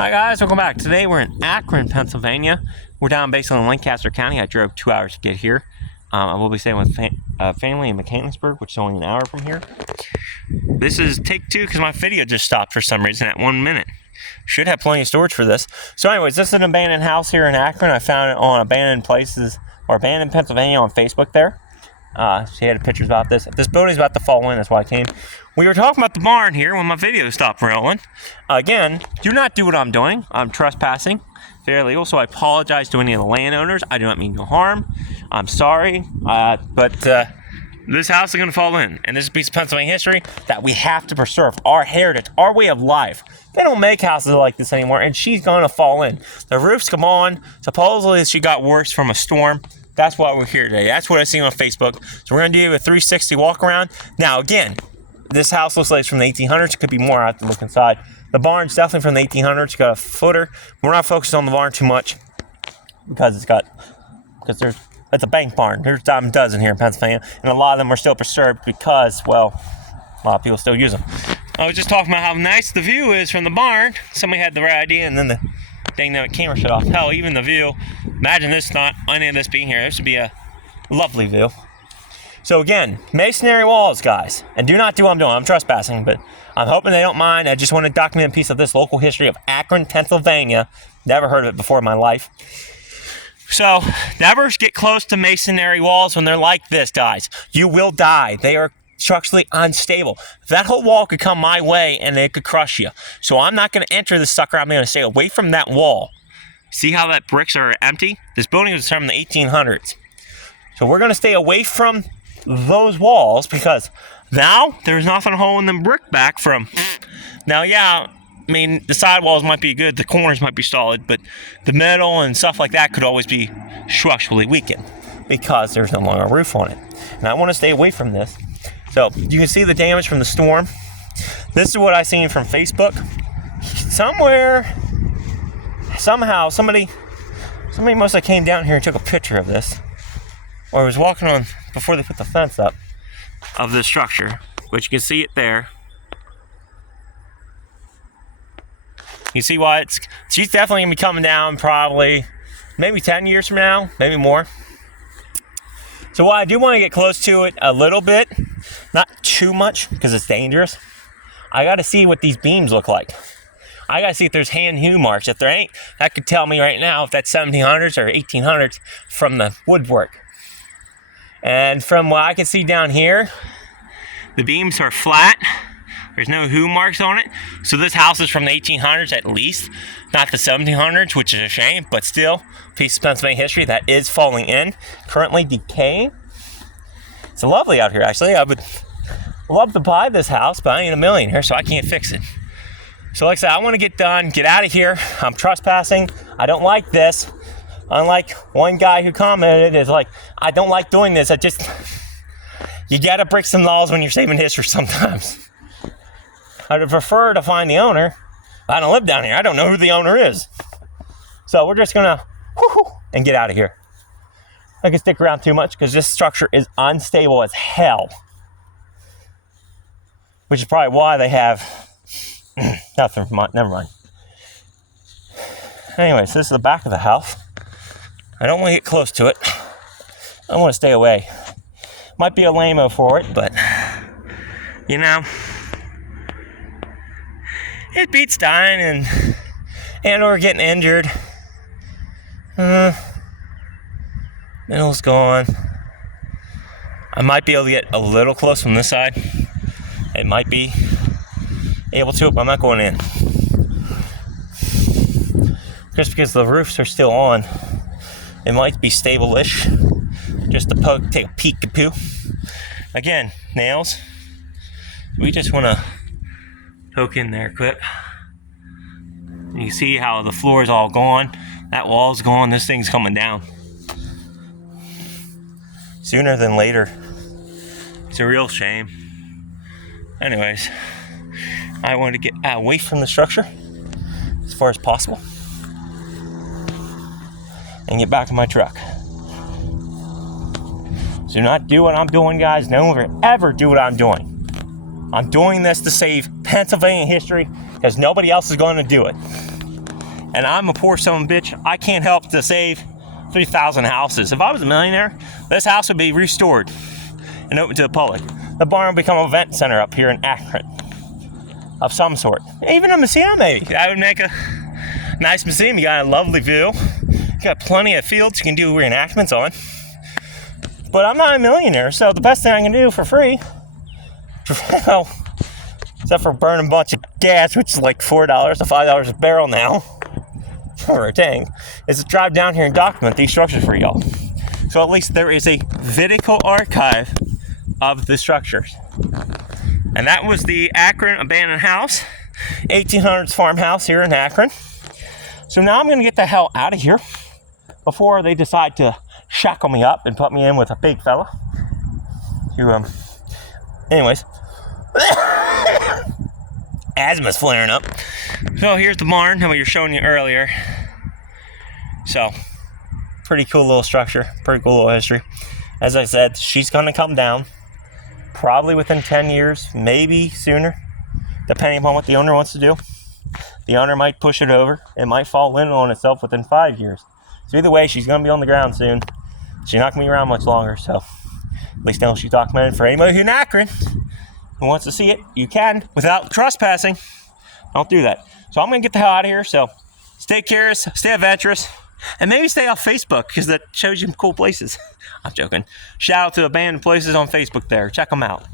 Hi guys, welcome back. Today we're in Akron, Pennsylvania. We're down basically in Lancaster County. I drove 2 hours to get here. I will be staying with family in Mechanicsburg, which is only an hour from here. This is take two because my video just stopped for some reason at 1 minute. Should have plenty of storage for this. So anyways, this is an abandoned house here in Akron. I found it on Abandoned Places or Abandoned Pennsylvania on Facebook there. She had pictures about this. If this building's about to fall in, that's why I came. We were talking about the barn here when my video stopped rolling. Again, do not do what I'm doing. I'm trespassing. Very illegal, so I apologize to any of the landowners. I do not mean no harm. I'm sorry, but this house is going to fall in. And this is a piece of Pennsylvania history that we have to preserve. Our heritage, our way of life. They don't make houses like this anymore, and she's going to fall in. The roof's come on. Supposedly she got worse from a storm. That's why we're here today. That's what I see on Facebook. So we're going to do a 360 walk around. Now, again, this house looks like it's from the 1800s. It could be more. I have to look inside. The barn's definitely from the 1800s. It's got a footer. We're not focused on the barn too much because it's a bank barn. There's a dime a dozen here in Pennsylvania, and a lot of them are still preserved because, well, a lot of people still use them. I was just talking about how nice the view is from the barn. Somebody had the right idea, and then the dynamic camera shut off. Hell, even the view. Imagine this not any of this being here. This would be a lovely view. So again, masonry walls, guys. And do not do what I'm doing. I'm trespassing, but I'm hoping they don't mind. I just want to document a piece of this local history of Akron, Pennsylvania. Never heard of it before in my life. So never get close to masonry walls when they're like this, guys. You will die. They are structurally unstable. That whole wall could come my way and it could crush you. So I'm not going to enter this sucker. I'm going to stay away from that wall. See how that bricks are empty? This building was from the 1800s. So we're going to stay away from those walls because now there's nothing holding them brick back from. Now, yeah, I mean, the side walls might be good. The corners might be solid, but the metal and stuff like that could always be structurally weakened because there's no longer a roof on it. And I want to stay away from this. So you can see the damage from the storm. This is what I seen from Facebook. Somehow, somebody must have came down here and took a picture of this, or was walking on before they put the fence up of the structure, which you can see it there. You see why she's definitely gonna be coming down probably maybe 10 years from now, maybe more. So while I do want to get close to it a little bit, not too much because it's dangerous, I got to see what these beams look like. I got to see if there's hand hew marks. If there ain't, that could tell me right now if that's 1700s or 1800s from the woodwork. And from what I can see down here, the beams are flat. There's no hew marks on it. So this house is from the 1800s at least, not the 1700s, which is a shame, but still, piece of Pennsylvania history that is falling in, currently decaying. It's lovely out here, actually. I would love to buy this house, but I ain't a millionaire, so I can't fix it. So like I said, I want to get done, get out of here. I'm trespassing. I don't like this. Unlike one guy who commented, is like, I don't like doing this. You gotta break some laws when you're saving history sometimes. I'd prefer to find the owner. I don't live down here. I don't know who the owner is. So we're just gonna and get out of here. I can stick around too much because this structure is unstable as hell. Which is probably why they have nothing. Never mind. Anyways, this is the back of the house. I don't want to get close to it. I want to stay away. Might be a lame-o for it, but you know, it beats dying and or getting injured. Middle's gone. I might be able to get a little close from this side. It might be able to, but I'm not going in. Just because the roofs are still on, it might be stable-ish. Just to take a peek-a-poo. Again, nails. We just want to poke in there quick. You can see how the floor is all gone. That wall's gone. This thing's coming down. Sooner than later. It's a real shame. Anyways, I wanted to get away from the structure as far as possible and get back in my truck. So do not do what I'm doing, guys. Don't ever do what I'm doing. I'm doing this to save Pennsylvania history because nobody else is going to do it. And I'm a poor son of a bitch. I can't help to save 3,000 houses. If I was a millionaire, this house would be restored and open to the public. The barn would become an event center up here in Akron of some sort. Even a museum, maybe. That would make a nice museum. You got a lovely view. You got plenty of fields you can do reenactments on. But I'm not a millionaire, so the best thing I can do for free, well, except for burning a bunch of gas, which is like $4 to $5 a barrel now, for a tank, is to drive down here and document these structures for y'all. So at least there is a video archive of the structures. And that was the Akron abandoned house, 1800s farmhouse here in Akron. So now I'm going to get the hell out of here before they decide to shackle me up and put me in with a big fella. Anyways, asthma's flaring up. So here's the barn that we were showing you earlier. So, pretty cool little structure, pretty cool little history. As I said, she's going to come down probably within 10 years, maybe sooner, depending upon what the owner wants to do. The owner might push it over. It might fall in on itself within 5 years. So either way, she's going to be on the ground soon. She's not going to be around much longer, so at least now she's documented for anybody who's in Akron who wants to see it. You can, without trespassing. Don't do that. So I'm going to get the hell out of here. So stay curious, stay adventurous, and maybe stay off Facebook because that shows you cool places. I'm joking. Shout out to abandoned places on Facebook there. Check them out.